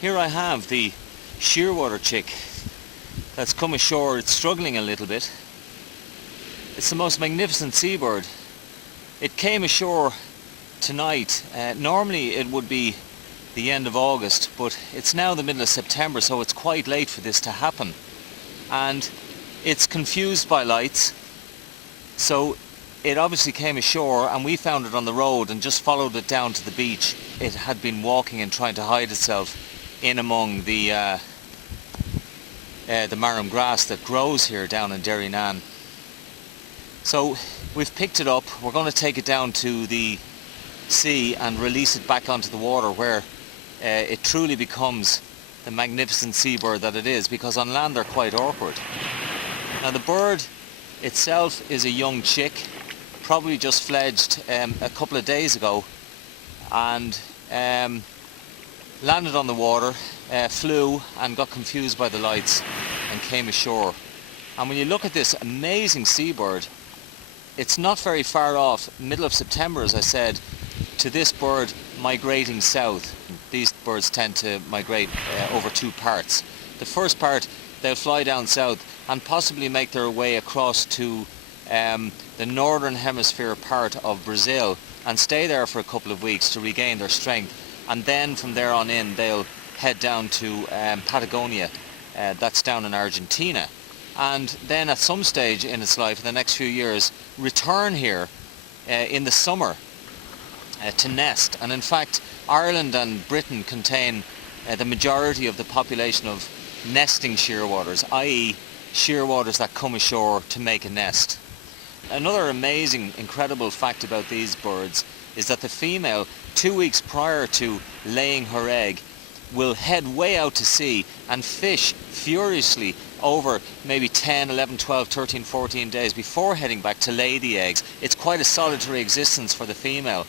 Here I have the shearwater chick that's come ashore. It's struggling a little bit. It's the most magnificent seabird. It came ashore tonight. Normally it would be the end of August, but it's now the middle of September, so it's quite late for this to happen. And it's confused by lights, so it obviously came ashore, and we found it on the road and just followed it down to the beach. It had been walking and trying to hide itself in among the marram grass that grows here down in Derrynane. So we've picked it up. We're going to take it down to the sea and release it back onto the water, where it truly becomes the magnificent seabird that it is, because on land they're quite awkward. Now the bird itself is a young chick, probably just fledged a couple of days ago, and landed on the water, flew and got confused by the lights and came ashore. And when you look at this amazing seabird, it's not very far off, middle of September as I said, to this bird migrating south. These birds tend to migrate over two parts. The first part, they'll fly down south and possibly make their way across to the northern hemisphere part of Brazil and stay there for a couple of weeks to regain their strength. And then from there on in, they'll head down to Patagonia, that's down in Argentina. And then at some stage in its life, in the next few years, return here in the summer to nest. And in fact, Ireland and Britain contain the majority of the population of nesting shearwaters, i.e. shearwaters that come ashore to make a nest. Another amazing, incredible fact about these birds is that the female, 2 weeks prior to laying her egg, will head way out to sea and fish furiously over maybe 10, 11, 12, 13, 14 days before heading back to lay the eggs. It's quite a solitary existence for the female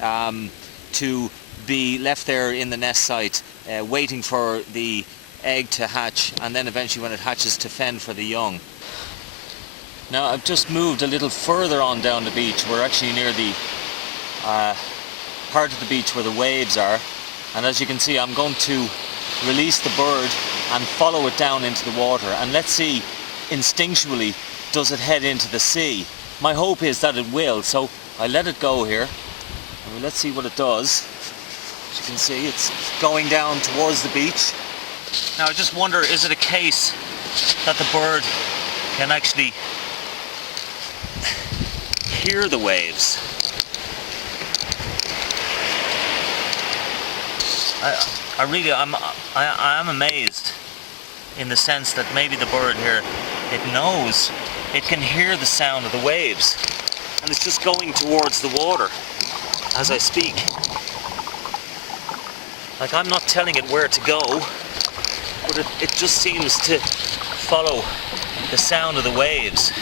to be left there in the nest site waiting for the egg to hatch, and then eventually when it hatches to fend for the young. Now I've just moved a little further on down the beach. We're actually near the part of the beach where the waves are, and as you can see I'm going to release the bird and follow it down into the water, and let's see instinctually does it head into the sea. My hope is that it will, so I let it go here and let's see what it does. As you can see, it's going down towards the beach. Now I just wonder, is it a case that the bird can actually hear the waves? I am amazed in the sense that maybe the bird here, it knows, it can hear the sound of the waves, and it's just going towards the water as I speak. Like, I'm not telling it where to go, but it just seems to follow the sound of the waves.